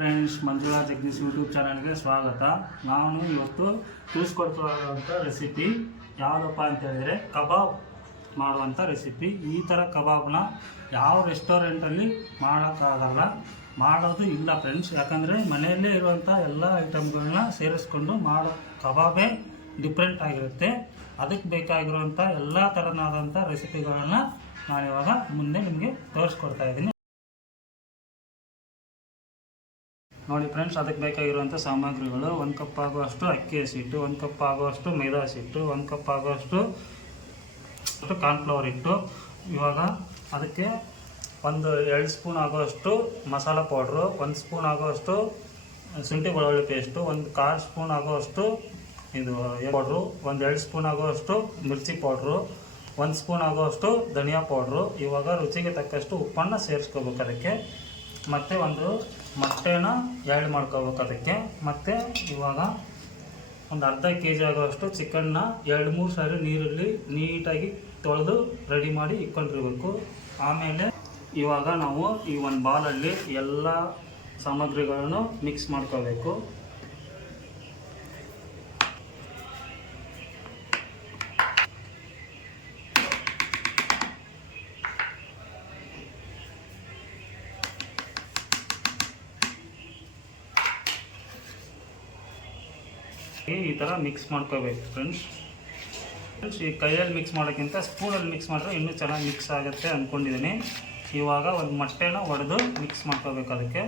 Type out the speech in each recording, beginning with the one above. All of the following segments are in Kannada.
ಫ್ರೆಂಡ್ಸ್, ಮಂಜುಳಾ ಟೆಕ್ನಿಕ್ಸ್ ಯೂಟ್ಯೂಬ್ ಚಾನಲ್ಗೆ ಸ್ವಾಗತ. ನಾನು ಇವತ್ತು ತಿಳಿಸ್ಕೊಡ್ತಿರುವಂಥ ರೆಸಿಪಿ ಯಾವುದಪ್ಪ ಅಂತ ಹೇಳಿದರೆ ಕಬಾಬ್ ಮಾಡುವಂಥ ರೆಸಿಪಿ ಈ ಥರ ಕಬಾಬ್ನ ಯಾವ ರೆಸ್ಟೋರೆಂಟಲ್ಲಿ ಮಾಡೋಕ್ಕಾಗಲ್ಲ. ಮಾಡೋದು ಇಲ್ಲ ಫ್ರೆಂಡ್ಸ್. ಯಾಕಂದರೆ ಮನೆಯಲ್ಲೇ ಇರುವಂಥ ಎಲ್ಲ ಐಟಮ್ಗಳನ್ನ ಸೇರಿಸ್ಕೊಂಡು ಮಾಡೋ ಕಬಾಬೇ ಡಿಫ್ರೆಂಟ್ ಆಗಿರುತ್ತೆ. ಅದಕ್ಕೆ ಬೇಕಾಗಿರುವಂಥ ಎಲ್ಲ ಥರನಾದಂಥ ರೆಸಿಪಿಗಳನ್ನ ನಾನಿವಾಗ ಮುಂದೆ ನಿಮಗೆ ತೋರಿಸ್ಕೊಡ್ತಾ ಇದ್ದೀನಿ. ನೋಡಿ ಫ್ರೆಂಡ್ಸ್ ಅದಕ್ಕೆ ಬೇಕಾಗಿರುವಂಥ ಸಾಮಗ್ರಿಗಳು ಒಂದು ಕಪ್ ಆಗುವಷ್ಟು ಅಕ್ಕಿ ಹಸಿಟ್ಟು ಒಂದು ಕಪ್ ಆಗುವಷ್ಟು ಮೈದಾ ಹಸಿಟ್ಟು ಒಂದು ಕಪ್ ಆಗುವಷ್ಟು ಕಾರ್ನ್ಫ್ಲವರ್ ಹಿಟ್ಟು. ಇವಾಗ ಅದಕ್ಕೆ ಒಂದು ಎರಡು ಸ್ಪೂನ್ ಆಗುವಷ್ಟು ಮಸಾಲ ಪೌಡ್ರು ಒಂದು ಸ್ಪೂನ್ ಆಗುವಷ್ಟು ಶುಂಠಿ ಬೆಳ್ಳುಳ್ಳಿ ಪೇಸ್ಟು ಒಂದು ಕಾಲು ಸ್ಪೂನ್ ಆಗುವಷ್ಟು ಇದು ಪೌಡ್ರು ಒಂದು ಎರಡು ಸ್ಪೂನ್ ಆಗುವಷ್ಟು ಮಿರ್ಚಿ ಪೌಡ್ರು ಒಂದು ಸ್ಪೂನ್ ಆಗುವಷ್ಟು ಧನಿಯಾ ಪೌಡ್ರು ಇವಾಗ ರುಚಿಗೆ ತಕ್ಕಷ್ಟು ಉಪ್ಪನ್ನು ಸೇರಿಸ್ಕೋಬೇಕು ಅದಕ್ಕೆ. ಮತ್ತು ಒಂದು ಮೊಟ್ಟೆನ ಎರಡು ಮಾಡ್ಕೋಬೇಕು ಅದಕ್ಕೆ. ಮತ್ತು ಇವಾಗ ಒಂದು ಅರ್ಧ ಕೆ ಜಿ ಆಗೋಷ್ಟು ಚಿಕನ್ನ ಎರಡು, ಮೂರು ಸಾರಿ ನೀರಲ್ಲಿ ನೀಟಾಗಿ ತೊಳೆದು ರೆಡಿ ಮಾಡಿ ಇಟ್ಕೊಂಡಿರ್ಬೇಕು. ಆಮೇಲೆ ಇವಾಗ ನಾವು ಈ ಒಂದು ಬಾಲಲ್ಲಿ ಎಲ್ಲ ಸಾಮಗ್ರಿಗಳನ್ನು ಮಿಕ್ಸ್ ಮಾಡ್ಕೋಬೇಕು ಈ ಥರ ಮಿಕ್ಸ್ ಮಾಡ್ಕೋಬೇಕು ಫ್ರೆಂಡ್ಸ್ ಫ್ರೆಂಡ್ಸ್ ಈ ಕೈಯಲ್ಲಿ ಮಿಕ್ಸ್ ಮಾಡೋಕ್ಕಿಂತ ಸ್ಪೂನಲ್ಲಿ ಮಿಕ್ಸ್ ಮಾಡಿದ್ರೆ ಇನ್ನೂ ಚೆನ್ನಾಗಿ ಮಿಕ್ಸ್ ಆಗುತ್ತೆ ಅಂದ್ಕೊಂಡಿದ್ದೀನಿ ಇವಾಗ ಒಂದು ಮೊಟ್ಟೆನ ಒಡೆದು ಮಿಕ್ಸ್ ಮಾಡ್ಕೋಬೇಕು ಅದಕ್ಕೆ.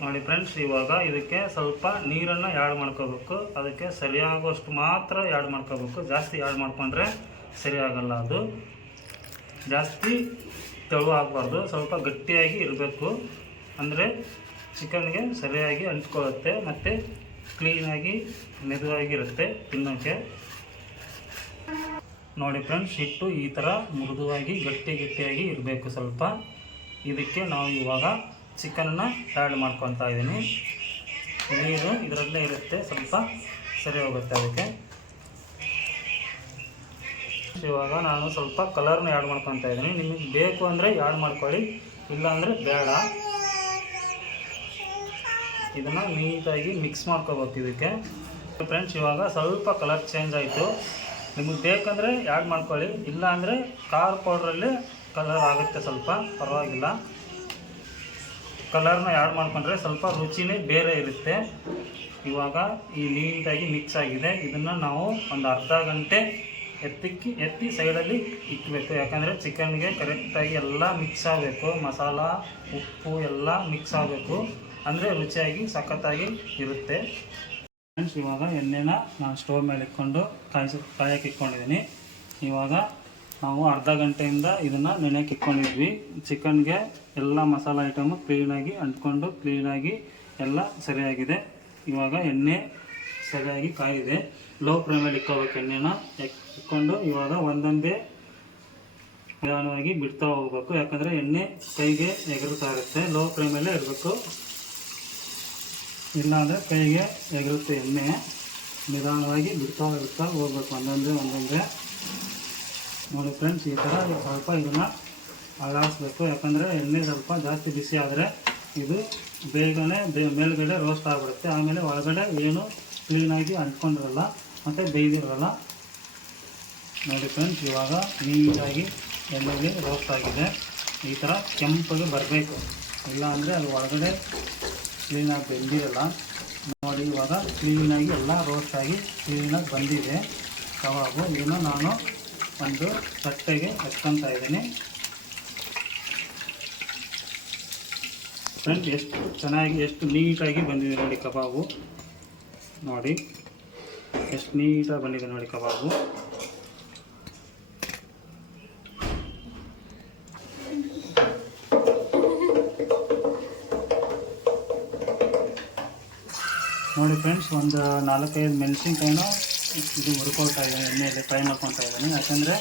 ನೋಡಿ ಫ್ರೆಂಡ್ಸ್ ಇವಾಗ ಇದಕ್ಕೆ ಸ್ವಲ್ಪ ನೀರನ್ನು ಯಾಡ್ ಮಾಡ್ಕೋಬೇಕು ಅದಕ್ಕೆ ಸರಿಯಾಗುವಷ್ಟು ಮಾತ್ರ ಯಾಡ್ ಮಾಡ್ಕೋಬೇಕು ಜಾಸ್ತಿ ಆ್ಯಡ್ ಮಾಡ್ಕೊಂಡ್ರೆ ಸರಿ ಆಗಲ್ಲ ಅದು. ಜಾಸ್ತಿ ತೆಳು ಆಗಬಾರ್ದು, ಸ್ವಲ್ಪ ಗಟ್ಟಿಯಾಗಿ ಇರಬೇಕು. ಅಂದರೆ ಚಿಕನ್ಗೆ ಸರಿಯಾಗಿ ಅಂಟ್ಕೊಳ್ಳುತ್ತೆ, ಮತ್ತು ಕ್ಲೀನಾಗಿ ಮೆದುವಾಗಿರುತ್ತೆ ತಿನ್ನೋಕ್ಕೆ ನೋಡಿ ಫ್ರೆಂಡ್ಸ್, ಹಿಟ್ಟು ಈ ಥರ ಮೃದುವಾಗಿ ಗಟ್ಟಿ ಗಟ್ಟಿಯಾಗಿ ಇರಬೇಕು ಸ್ವಲ್ಪ. ಇದಕ್ಕೆ ನಾವು ಇವಾಗ ಚಿಕನನ್ನು ಆ್ಯಡ್ ಮಾಡ್ಕೊತಾ ಇದ್ದೀನಿ. ನೀರು ಇದರಲ್ಲೇ ಇರುತ್ತೆ, ಸ್ವಲ್ಪ ಸರಿ ಹೋಗುತ್ತೆ ಅದಕ್ಕೆ. ಇವಾಗ ನಾನು ಸ್ವಲ್ಪ ಕಲರ್ನ ಆ್ಯಡ್ ಮಾಡ್ಕೊತಾ ಇದ್ದೀನಿ. ನಿಮಗೆ ಬೇಕು ಅಂದರೆ ಆ್ಯಡ್ ಮಾಡ್ಕೊಳ್ಳಿ, ಇಲ್ಲಾಂದರೆ ಬೇಡ. ಇದನ್ನು ನೀಟಾಗಿ ಮಿಕ್ಸ್ ಮಾಡ್ಕೋಬೇಕು ಇದಕ್ಕೆ. ಫ್ರೆಂಡ್ಸ್ ಇವಾಗ ಸ್ವಲ್ಪ ಕಲರ್ ಚೇಂಜ್ ಆಯಿತು. ನಿಮಗೆ ಬೇಕಂದರೆ ಆ್ಯಡ್ ಮಾಡ್ಕೊಳ್ಳಿ ಇಲ್ಲ ಅಂದರೆ ಕಾರ್ ಪೌಡ್ರಲ್ಲಿ ಕಲರ್ ಆಗುತ್ತೆ ಸ್ವಲ್ಪ, ಪರವಾಗಿಲ್ಲ. ಕಲರ್ನ ಆ್ಯಡ್ ಮಾಡ್ಕೊಂಡ್ರೆ ಸ್ವಲ್ಪ ರುಚಿನೇ ಬೇರೆ ಇರುತ್ತೆ. ಇವಾಗ ಈ ನೀಟಾಗಿ ಮಿಕ್ಸ್ ಆಗಿದೆ. ಇದನ್ನು ನಾವು ಒಂದು ಅರ್ಧ ಗಂಟೆ ಎತ್ತಿಕ್ಕಿ, ಎತ್ತಿ ಸೈಡಲ್ಲಿ ಇಕ್ಕಬೇಕು ಯಾಕಂದರೆ ಚಿಕನ್ಗೆ ಕರೆಕ್ಟಾಗಿ ಎಲ್ಲ ಮಿಕ್ಸ್ ಆಗಬೇಕು. ಮಸಾಲ, ಉಪ್ಪು ಎಲ್ಲ ಮಿಕ್ಸ್ ಆಗಬೇಕು. ಅಂದರೆ ರುಚಿಯಾಗಿ, ಸಖತ್ತಾಗಿ ಇರುತ್ತೆ. ಫ್ರೆಂಡ್ಸ್, ಇವಾಗ ಎಣ್ಣೆನ ನಾನು ಸ್ಟೋವ್ ಮೇಲೆ ಇಟ್ಕೊಂಡು ಕಾಯಿಸಿ, ಕಾಯಕ್ಕೆ ಇಟ್ಕೊಂಡಿದ್ದೀನಿ. ಇವಾಗ ನಾವು ಅರ್ಧ ಗಂಟೆಯಿಂದ ಇದನ್ನು ನೆನೆಯಕ್ಕೆ ಇಟ್ಕೊಂಡಿದ್ವಿ. ಚಿಕನ್ಗೆ ಎಲ್ಲ ಮಸಾಲ ಐಟಮು ಕ್ಲೀನಾಗಿ ಅಂಟ್ಕೊಂಡು ಕ್ಲೀನಾಗಿ ಎಲ್ಲ ಸರಿಯಾಗಿದೆ. ಇವಾಗ ಎಣ್ಣೆ ಸರಿಯಾಗಿ ಕಾಯಿದೆ. ಲೋ ಫ್ಲೇಮಲ್ಲಿ ಇಕ್ಕೋಬೇಕು ಎಣ್ಣೆನ. ಇಕ್ಕೊಂಡು ಇವಾಗ ಒಂದೊಂದೇ ನಿಧಾನವಾಗಿ ಬಿಡ್ತಾ ಹೋಗ್ಬೇಕು. ಯಾಕಂದರೆ ಎಣ್ಣೆ ಕೈಗೆ ಎಗರುತ್ತಾ ಇರುತ್ತೆ. ಲೋ ಫ್ಲೇಮಲ್ಲೇ ಇರಬೇಕು. ಇಲ್ಲಾಂದರೆ ಕೈಗೆ ಎಗರುತ್ತೆ ಎಣ್ಣೆ. ನಿಧಾನವಾಗಿ ಬಿಡ್ತಾ ಬಿಡ್ತಾ ಹೋಗ್ಬೇಕು ಒಂದೊಂದೇ ಒಂದೊಂದೇ. ನೋಡಿ ಫ್ರೆಂಡ್ಸ್, ಈ ಥರ ಸ್ವಲ್ಪ ಇದನ್ನು ಅಳಾಡಿಸ್ಬೇಕು. ಯಾಕಂದರೆ ಎಣ್ಣೆ ಸ್ವಲ್ಪ ಜಾಸ್ತಿ ಬಿಸಿ ಆದರೆ ಇದು ಬೇಗನೆ ಮೇಲ್ಗಡೆ ರೋಸ್ಟ್ ಆಗಿಬಿಡುತ್ತೆ. ಆಮೇಲೆ ಒಳಗಡೆ ಏನು ಕ್ಲೀನಾಗಿ ಅಂಟ್ಕೊಂಡಿರಲ್ಲ, ಮತ್ತು ಬೇಯ್ದಿರಲ್ಲ. ನೋಡಿ ಫ್ರೆಂಡ್ಸ್ ಇವಾಗ ನೀಟಾಗಿ ಎಣ್ಣೆಗೆ ರೋಸ್ಟ್ ಆಗಿದೆ. ಈ ಥರ ಕೆಂಪಗೆ ಬರಬೇಕು. ಇಲ್ಲಾಂದರೆ ಅದು ಒಳಗಡೆ ಕ್ಲೀನಾಗಿ ಬೆಂದಿರಲ್ಲ. ನೋಡಿ, ಇವಾಗ ಕ್ಲೀನಾಗಿ ಎಲ್ಲ ಆಗಿ ಕ್ಲೀನಾಗಿ ಬಂದಿದೆ. ಕಬಾಬು ಇದನ್ನು ನಾನು ಒಂದು ತಟ್ಟೆಗೆ ಹಚ್ಕೊತಾ ಇದ್ದೀನಿ. ಫ್ರೆಂಡ್ ಎಷ್ಟು ಚೆನ್ನಾಗಿ, ಎಷ್ಟು ನೀಟಾಗಿ ಬಂದಿದೆ ನೋಡಿ ಕಬಾಬು. ನೋಡಿ. ಎಷ್ಟು ನೀಟಾಗಿ ಬಂದಿದೆ ನೋಡಿ ಕಬಾಬು. ನೋಡಿ ಫ್ರೆಂಡ್ಸ್ ಒಂದು ನಾಲ್ಕೈದು ಮೆಣಸಿನ್ಕಾಯಿನೂ ಇದು ಹುರ್ಕೊಳ್ತಾ ಇದ್ದೀನಿ, ಎಣ್ಣೆಯಲ್ಲಿ ಫ್ರೈ ಮಾಡ್ಕೊತಾ ಇದ್ದೀನಿ. ಯಾಕಂದರೆ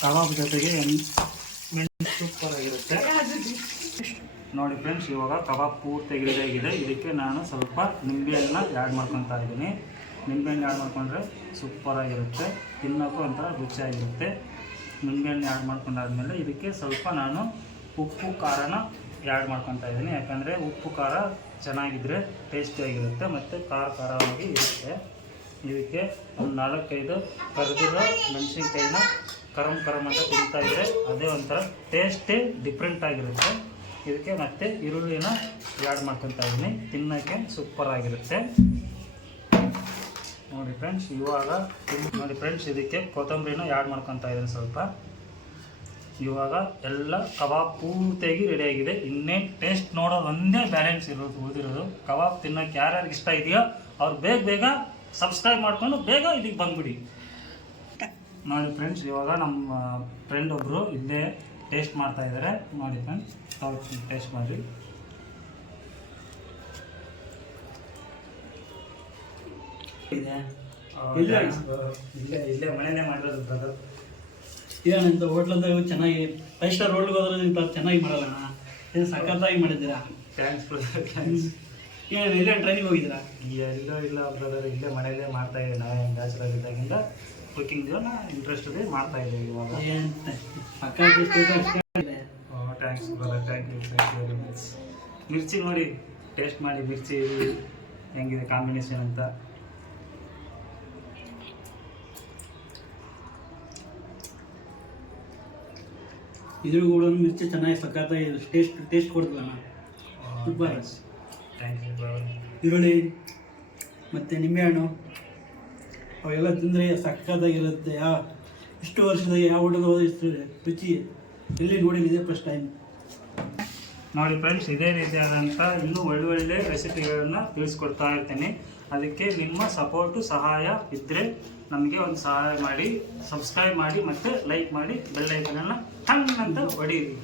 ಕಬಾಬ್ ಜೊತೆಗೆ ಎಣ್ಣೆ ಮೆಣಸು ಸೂಪರ್ ಆಗಿರುತ್ತೆ ಇವಾಗ ಕಬಾಬ್ ಪೂರ್ತಿ ರೆಡಿಯಾಗಿದೆ ಇದಕ್ಕೆ ನಾನು ಸ್ವಲ್ಪ ನಿಂಬೆಹಣ್ಣು ಆ್ಯಡ್ ಮಾಡ್ಕೊತಾ ಇದ್ದೀನಿ. ನಿಂಬೆಹಣ್ಣು ಆ್ಯಡ್ ಮಾಡ್ಕೊಂಡ್ರೆ ಸೂಪರಾಗಿರುತ್ತೆ ತಿನ್ನೋಕ್ಕೂ ಒಂಥರ ರುಚಿಯಾಗಿರುತ್ತೆ ನಿಂಬೆಹಣ್ಣು ಆ್ಯಡ್ ಮಾಡ್ಕೊಂಡಾದ್ಮೇಲೆ ಇದಕ್ಕೆ ಸ್ವಲ್ಪ ನಾನು ಉಪ್ಪು, ಖಾರನ ಆ್ಯಡ್ ಮಾಡ್ಕೊತಾ ಇದ್ದೀನಿ. ಯಾಕಂದರೆ ಉಪ್ಪು, ಖಾರ ಚೆನ್ನಾಗಿದ್ದರೆ ಟೇಸ್ಟಿಯಾಗಿರುತ್ತೆ ಮತ್ತು ಖಾರ ಖಾರವಾಗಿ ಇರುತ್ತೆ. ಇದಕ್ಕೆ ಒಂದು ನಾಲ್ಕೈದು ಕರೆದಿರೋ ಮೆಣಸಿನ್ಕಾಯಿನ ಕರಮ್ ಕರಮ್ ಅಂತ ತಿಂತಾ ಇದ್ರೆ ಅದೇ ಒಂಥರ ಟೇಸ್ಟೇ ಡಿಫ್ರೆಂಟ್ ಆಗಿರುತ್ತೆ. ಇದಕ್ಕೆ ಮತ್ತೆ ಈರುಳ್ಳಿನ ಆ್ಯಡ್ ಮಾಡ್ಕೊತಾ ಇದ್ದೀನಿ ತಿನ್ನೋಕ್ಕೆ ಸೂಪರ್ ಆಗಿರುತ್ತೆ. ನೋಡಿ ಫ್ರೆಂಡ್ಸ್ ಇವಾಗ ನೋಡಿ ಫ್ರೆಂಡ್ಸ್ ಇದಕ್ಕೆ ಕೊತ್ತಂಬರಿನ ಆ್ಯಡ್ ಮಾಡ್ಕೊತಾ ಇದ್ದೀನಿ ಸ್ವಲ್ಪ. ಇವಾಗ ಎಲ್ಲ ಕಬಾಬ್ ಪೂರ್ತಿಯಾಗಿ ರೆಡಿಯಾಗಿದೆ ಇನ್ನೇನು ಟೇಸ್ಟ್ ನೋಡೋದು ಒಂದೇ ಬ್ಯಾಲೆನ್ಸ್ ಇರೋದು, ಉಳಿದಿರೋದು. ಕಬಾಬ್ ತಿನ್ನೋಕೆ ಯಾರ್ಯಾರಿಗೆ ಇಷ್ಟ ಇದೆಯೋ ಅವ್ರು ಬೇಗ ಬೇಗ ಸಬ್ಸ್ಕ್ರೈಬ್ ಮಾಡಿಕೊಂಡು ಬೇಗ ಇದಕ್ಕೆ ಬಂದ್ಬಿಡಿ. ನೋಡಿ ಫ್ರೆಂಡ್ಸ್ ಇವಾಗ ನಮ್ಮ ಫ್ರೆಂಡ್ ಒಬ್ಬರು ಇಲ್ಲೇ ಟೇಸ್ಟ್ ಮಾಡ್ತಾ ಇದ್ದಾರೆ. ನೋಡಿ ಫ್ರೆಂಡ್ಸ್ ತಾವು ಟೇಸ್ಟ್ ಮಾಡಿ ಇದೆ. ಇಲ್ಲೇ ಇಲ್ಲೇ ಇಲ್ಲೇ ಮನೆಯಲ್ಲೇ ಮಾಡಿರೋದು ಬ್ರದರ್ ಇದೇನಂತ ಹೋಟ್ಲಂತ ಚೆನ್ನಾಗಿ ಫೈವ್ ಸ್ಟಾರ್ ಹೋಟ್ಲ್ಗೆ ಹೋದ್ರೆ ಇಂಥ ಚೆನ್ನಾಗಿ ಮಾಡಲ್ಲ ಇದು ಸಖತ್ತಾಗಿ ಮಾಡಿದ್ದೀರಾ? ಥ್ಯಾಂಕ್ಸ್ ಬ್ರದರ್ ಥ್ಯಾಂಕ್ಸ್ ಏನು ಇಲ್ಲೇ ಟ್ರೈನಿಗೆ ಹೋಗಿದ್ದೀರಾ? ಎಲ್ಲೋ ಇಲ್ಲ ಬ್ರದರ್ ಇಲ್ಲೇ ಮನೆಯಲ್ಲೇ ಮಾಡ್ತಾ ಇದ್ದೀವಿ ನಾವೇ ಬ್ಯಾಚುಲರ್ ಇದ್ದಾಗಿಂದ. ಕುಕಿಂಗ್ ಇಂಟ್ರೆಸ್ಟ್ ಇದೆ ಮಾಡ್ತಾ ಇದ್ದೀವಿ ಇವಾಗ. ಏನು ಪಕ್ಕ ಇದೆ, ಅಷ್ಟೇ. Thanks brother thank you thank you very much mirchi ನೋಡಿ ಟೇಸ್ಟ್ ಮಾಡಿ ಮಿರ್ಚಿ ಹೆಂಗಿದೆ ಕಾಂಬಿನೇಷನ್ ಅಂತ. ಇದ್ರ ಕೂಡ ಮಿರ್ಚಿ ಚೆನ್ನಾಗಿ ಸಖತ್ತಾಗಿ ಟೇಸ್ಟ್ ಟೇಸ್ಟ್ ಕೊಡ್ತದೆ ಸೂಪರ್. ಥ್ಯಾಂಕ್ ಯು ಈರುಳ್ಳಿ ಮತ್ತು ನಿಂಬೆಹಣ್ಣು ಅವೆಲ್ಲ ತಿಂದರೆ ಸಕ್ಕತ್ತಾಗಿರುತ್ತೆ ಯಾವ ಇಷ್ಟು ವರ್ಷದಾಗ ಯಾವ ಹುಡುಗರು ಇಷ್ಟು ರುಚಿ. ಎಲ್ಲಿ ನೋಡಿಲ್ಲ ಇದೇ ಫಸ್ಟ್ ಟೈಮ್ ನೋಡಿ ಫ್ರೆಂಡ್ಸ್ ಇದೇ ರೀತಿಯಾದಂಥ ಇನ್ನೂ ಒಳ್ಳೊಳ್ಳೆ ರೆಸಿಪಿಗಳನ್ನು ತಿಳಿಸ್ಕೊಡ್ತಾ ಇರ್ತೀನಿ. ಅದಕ್ಕೆ ನಿಮ್ಮ ಸಪೋರ್ಟು ಸಹಾಯ ಇದ್ದರೆ ನಮಗೆ ಒಂದು ಸಹಾಯ ಮಾಡಿ ಸಬ್ಸ್ಕ್ರೈಬ್ ಮಾಡಿ ಮತ್ತು ಲೈಕ್ ಮಾಡಿ ಬೆಲ್ಲೈಕನನ್ನು ಹಂಗಂತ ಹೊಡೀರಿ